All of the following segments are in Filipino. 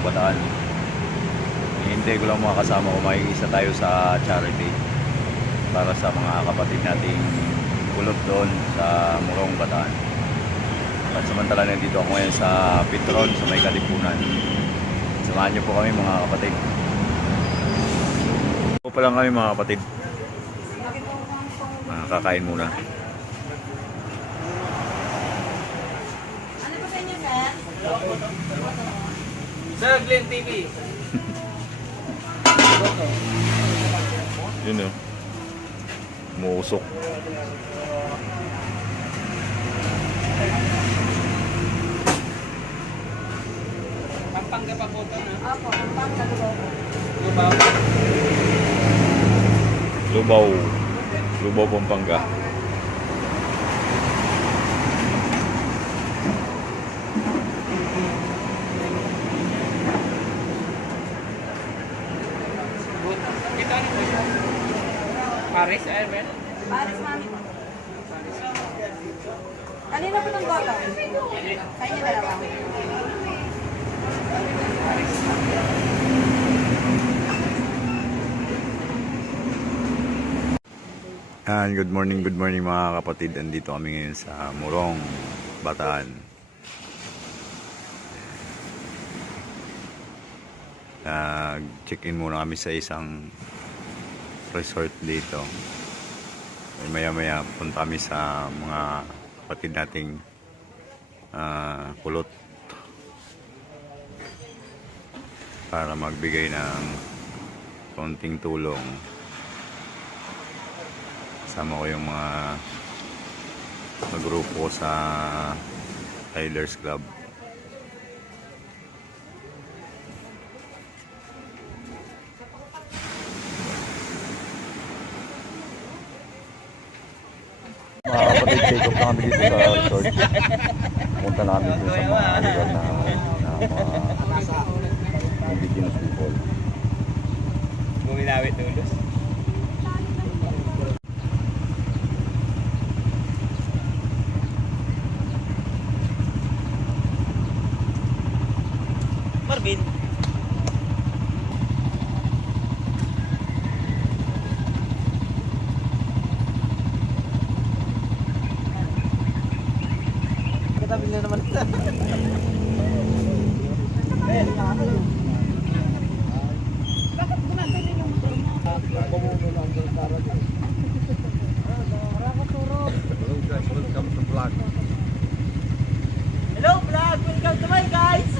Murong Bataan. Hihintay ko lang mga kasama ko, makikisa tayo sa charity para sa mga kapatid nating kulot doon sa Murong Bataan. At samantala nandito ako ngayon sa Petron sa may Katipunan. Samahan niyo po kami mga kapatid. Po pa lang kami mga kapatid. Kakain muna. Ano ba sa inyo, Sir? Sir Glenn TV. Yun o. Musok. Pampanga pa po ito na. Opo, Pampanga Lugaw. Lubaw. Lubaw. Lubaw, Pampanga. Kita ano po siya? Paris, Iron. Paris, mami. Kanina po ng bata? Sa inyo dalawa. Good morning mga kapatid. Andito kami ngayon sa Murong Bataan. Check-in muna kami sa isang resort dito. Maya-maya punta kami sa mga kapatid nating kulot para magbigay ng konting tulong. Kasama ko yung mga grupo sa Riders Club. Mga kapatid, take off na kami dito sa resort. Pumunta na kami dito sa mga lugar na mga indigenous people. Buminawit tulos. Marvin. Katabi na naman ito. Hello vlog! Welcome to my guys!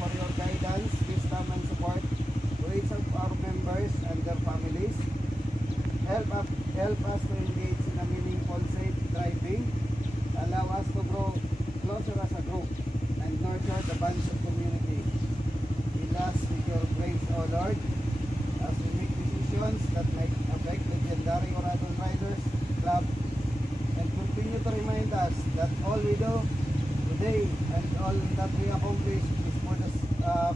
For your guidance, wisdom and support to each of our members and their families. Help us to engage in a meaningful safe driving. Allow us to grow closer as a group and nurture the bonds of community. Fill us with your grace, O Lord, as we make decisions that might affect legendary Oradon Riders Club, and continue to remind us that all we do today and all that we accomplish is for the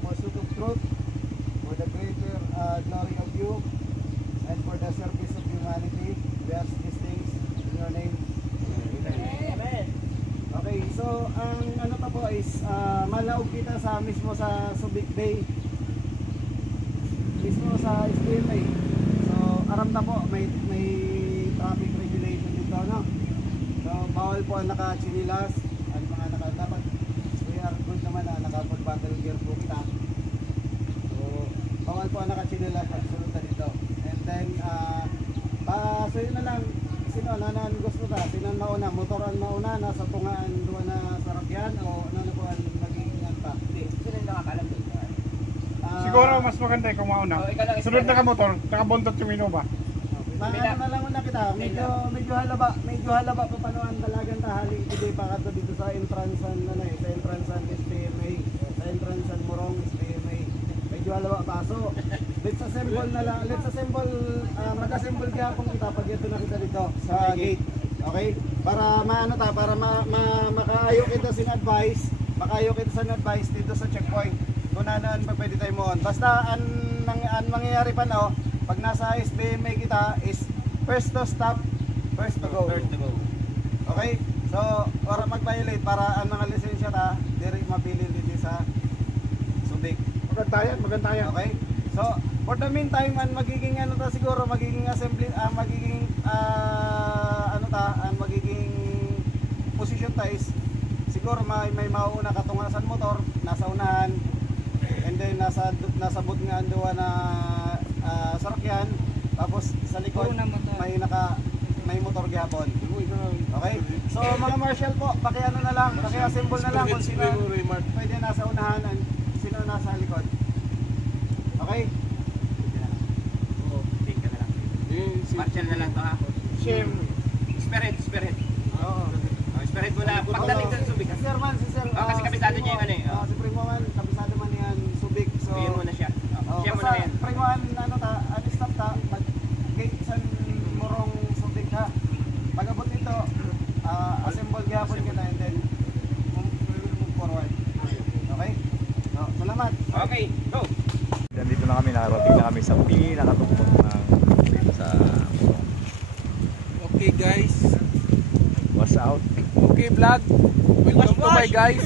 pursuit of truth, for the greater glory of you, and for the service of humanity. We ask these things in your name. Amen. Okay, so ang ano pa po is malaog kita sa mismo sa Subic Bay. Mismo sa SBMA. So aram na po may traffic regulation dito, no? So bawal po ang naka-chinilas, ang mga dapat we are good naman na naka-full battle gear po kita. So bawal po ang naka-chinilas at sunod na dito. And then so yun na lang, sino nanan gusto ta, sino nauna, motor ang nauna, nasa tungaan doon na sarakyan o ano na po ang mag-iingat pa? Hindi, sino yung nakakalam doon? Siguro mas maganda kung mauna. Sunod na ka motor, nakabuntot yung Innova. Ano na lang muna kita, medyo halaba pa panuan talagang tahali hindi pa kato dito sa entrance sa entrance ng SPMA, sa entrance ng Murong SPMA. Medyo halaba pa. So, let's assemble na lang, mag-assemble kaya kung kita pag ito na kita dito sa gate. Okay? Para makaayo kita sin advice, dito sa checkpoint. Kung naan pa pwede tayo mo on. Basta ang mangyayari pa no, pag nasa SBMA kita is first to stop, first to go. Okay? So, para mag-violate, para ang mga lisensya ta, diri mapili dito sa Subic. Magantayan. Okay? So, for the meantime, ang magiging ano ta siguro, magiging assembly, magiging magiging position ta is siguro may mauuna katungasan motor, nasa unahan, and then nasa boot nga anduwa na sarakyan, tapos sa likod may motor gihapon. Okay? So mga marshal po, paki-ano na lang, paki-assemble na lang kung sino pwede nasa unahan at sino nasa likod. Okay? Marshal na lang to ha. Shem. Spirit. Oo. Spirit mo na pagdating sa Subic. Si Sir man, kasi kabisado niya yung ano eh. Si Primo man, kabisado man yan Subic. So, Sabihin mo na siya. Siya mo na basta yan. Primo stop ta, pag gate sa Morong Subic ha. Pag abot nito, assemble gihapon kita and then we will move forward. Okay? So, salamat. Okay, go! Nandito na kami, nakarating na kami sa pinakatungkol ng dito sa Morong. Okay guys, What's out? okay vlog, welcome to my guys.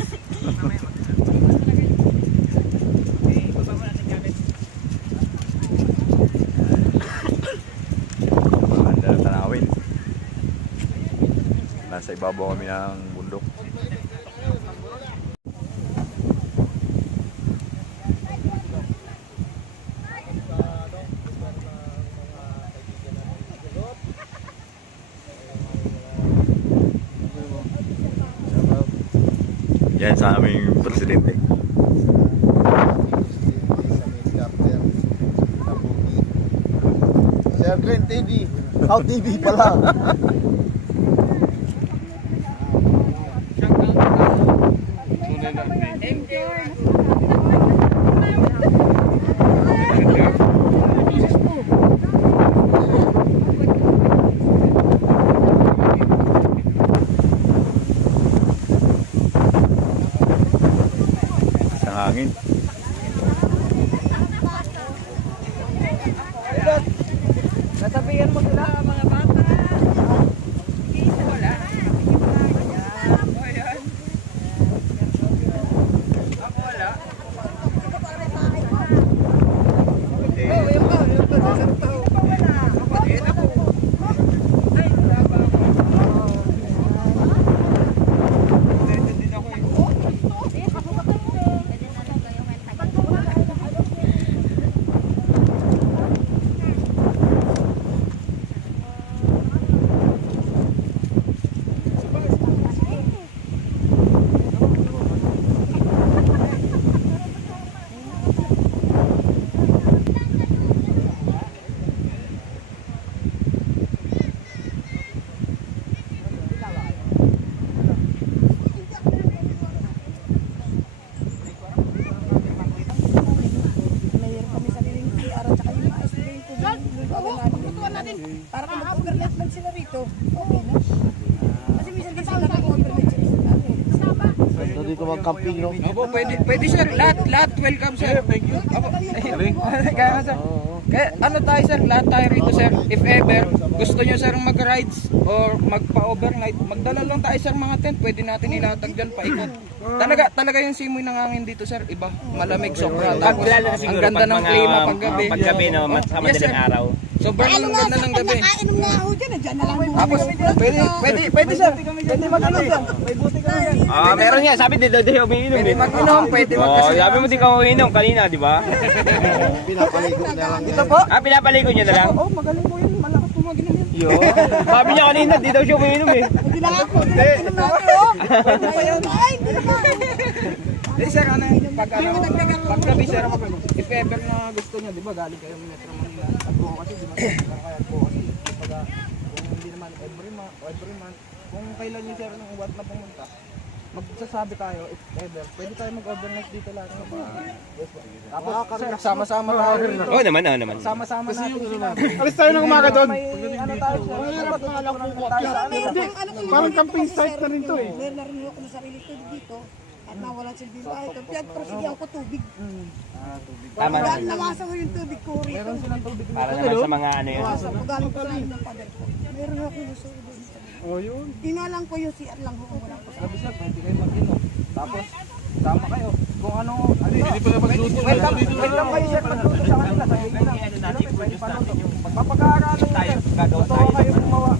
Maganda ng tanawin. Nasa ibabaw kami ng bundok. Yan sa aming presidente. Sir Glenn TV. How TV pala. Sa hangin. Nasabihan mo sila mga bata. Wala. Ayan. Ako wala. Kapatid ako. Ay, wala ba ako? Din ako eh. Para kung mag-overnight man sila rito, okay na. Kasi minsan din sila nag-overnight sila natin. So dito mag-camping, no? Opo, pwede sir, lahat welcome sir. Thank you. Opo. Kaya sir. Kaya ano tayo sir, lahat tayo rito sir. If ever gusto nyo sir mag-rides or magpa-overnight, magdala lang tayo sir mga tent. Pwede natin ilatag dyan paikot. Talaga yung simoy ng hangin dito sir, iba. Malamig sobra. Tapos ang ganda ng klima paggabi. Paggabi no, sa madaling araw. Sobrang ganda ng gabi. Nakainom nga ako dyan, dyan na lang muna. Tapos pwede sir. Pwede mag-inom dyan. May buti ka dyan. Ah, meron nga, sabi dito di umiinom Pwede eh. mag-inom, pwede Oh, mag-kasi. sabi mo di ka umiinom kanina, di ba? Pinapaligo na lang. Ito po? Ah, pinapaligo niya na lang. Oh, magaling po yun. Malakas po mag-inom yun. Yo. Sabi niya kanina, di daw siya umiinom eh. Hindi lang ako, inom natin oh. Pwede pa yun. Ay, hindi naman. Eh sir, pag gabi sir, if ever na gusto nyo, di ba galing kayo Metro Manila, Agbo kasi, di ba? Kaya Agbo kasi, kung hindi naman every month, kung kailan nyo sir ng what na pumunta, magsasabi tayo, if ever, pwede tayo mag-overnight dito lahat. Tapos, sir, sama-sama tayo rito. Oo naman, naman. Sama-sama natin sila. Alis tayo ng umaga doon. May ano tayo, sir. Dapat tayo sa ano. Parang camping site na rin to eh. Meron na rin ako na sarili ko dito. At nawalan sila dito. Ay, pinagprosigyan ko tubig. Tama na. Dahil nawasan ko yung tubig ko rito. Meron silang tubig. Para naman sa mga ano yun. Nawasan ko galing ko sa ng pader ko. Meron ako yung suso doon. Oh, yun. Tinalang ko yung CR lang ko. Wala ko. Sabi sir, pwede kayo mag-inom. Tapos, sama kayo. Kung ano, Hindi pa magluto. welcome kayo sir, magluto sa kanila. Sabihin lang. Pwede paluto. Magpapag-aaralan tayo. Totoo kayo gumawa.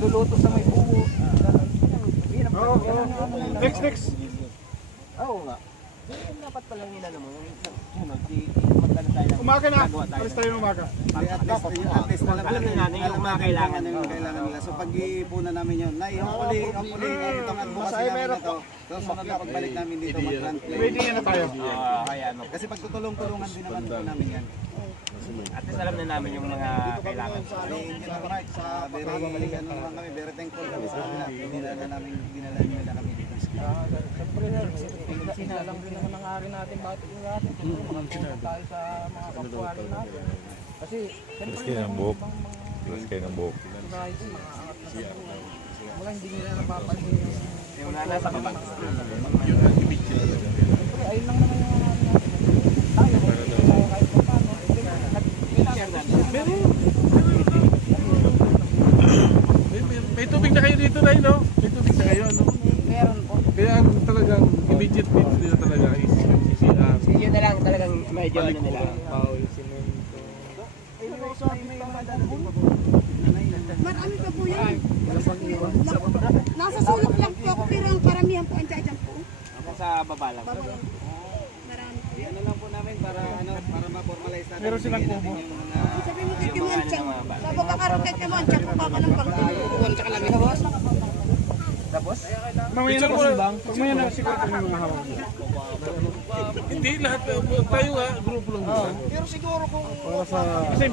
Luluto sa may buo. Next. Oo nga. Dapat palang inano mo. Umaga na. Alis tayo ng umaga. At least Alam na natin yung mga kailangan. yung kailangan nila. So pag-iipunan namin yun, na hopefully itong advocacy namin na to, sunod na pagbalik namin dito mag-grant claim. Ready na tayo. Kaya ano. Kasi pagtutulong-tulungan din naman po namin yan. At least alam na namin yung mga kailangan. Very, ano naman kami, very thankful kami sa kanila. Dinala nila kami dito. Siyempre sir, sinalang din naman ang ari natin bakit yung natin. Makatulong tayo sa mga kapwari natin. Kasi, siyempre, Plus kayo ng buhok. rights, mga angat na sa buhay. Wala, hindi nila napapansin yung Yung nasa baba. siyempre, ayun lang naman yung ano natin. Tayo kahit pa paano. May tubig na kayo dito, Ray, no? May tubig na kayo, no? Meron po. Kaya ang talagang immediate need nila talaga is CR. Yun na lang talagang medyo ano nila. Marami pa po yan. Nasa sulok lang po ako pero ang karamihan po ang dyan po. Sa baba lang. Marami po yan. Ano lang po namin para ma-formalize natin. Meron silang kubo. Sabi mo kay Kimonchang. Sa babakaroon kay Kimonchang po ka ng pagkukuhan sa kalami. Mamaya na po. Mamaya na siguro kami mga hawak. Hindi lahat. Tayo nga, grupo lang. Pero siguro kung Para sa... Kasi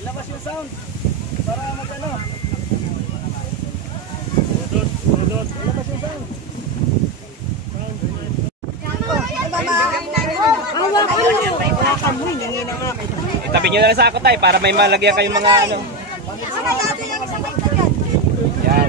ilabas yung sound para mag-ano. Ilabas yung sound. Tabi nyo na lang sa ako tayo para may malagyan kayong mga ano. Yan.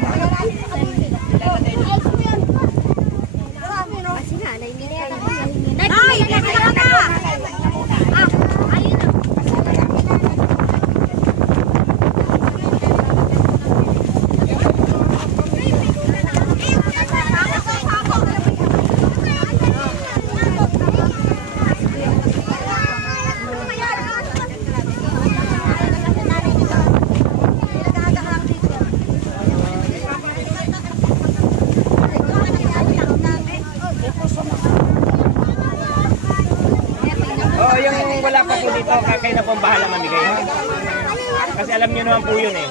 Oo, yung wala pa po dito, kayo na po ang bahala mamigay. Kasi alam nyo naman po yun eh.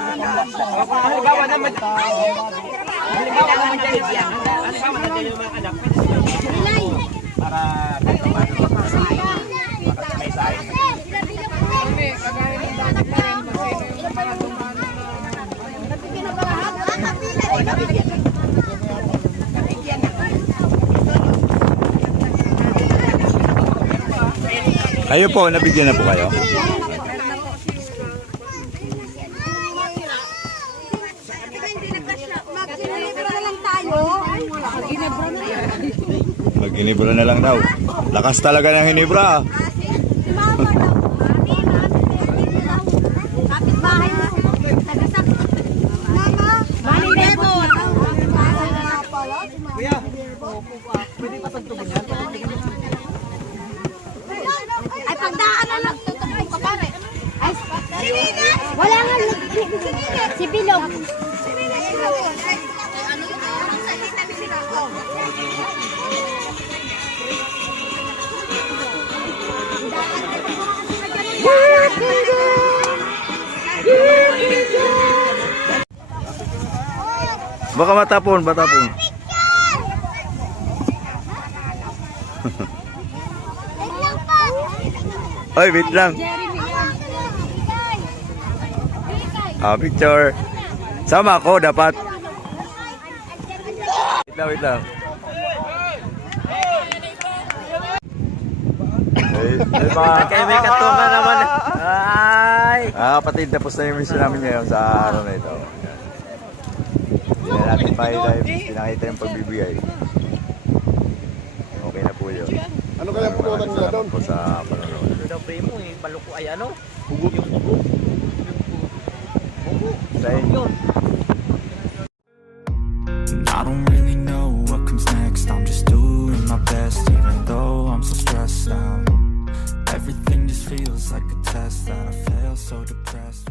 Halimbawa naman, halimbawa naman dyan yung mga anak, para kahit pa paano may sahin. Kagaya ng dati pa rin, kasi yung mga tumano Kayo po, nabigyan na po kayo? Mag-inibra na lang tayo. Mag-inibra na lang. Mag-hinibra na lang daw. Lakas talaga ng hinibra. Si Mama daw. Kapit-bahay mo. Mama. Mami Bebo. Kuya, pwede pa pagtubin yan? Ay, pagdaanan nagtutubog ka pare. Ay, wala nga. Si Bilog. Woo! Baka matapon, matapon. Oy, wait lang. Ah, picture. Sama ako dapat. Wait lang, wait lang. Kaya may katunga naman. Ay! Kapatid, tapos na yung mission namin ngayon sa araw na ito. Hindi na natin makita yung pinakita yung pagbibigay. Okay na po yun. Ano kaya punutan nila doon? Po sa panonood. Ano daw primo eh, baluko ay ano? Sa inyo. And I don't really know what comes next. I'm just doing my best, even though I'm so stressed out. Everything just feels like a test that I fail, so depressed.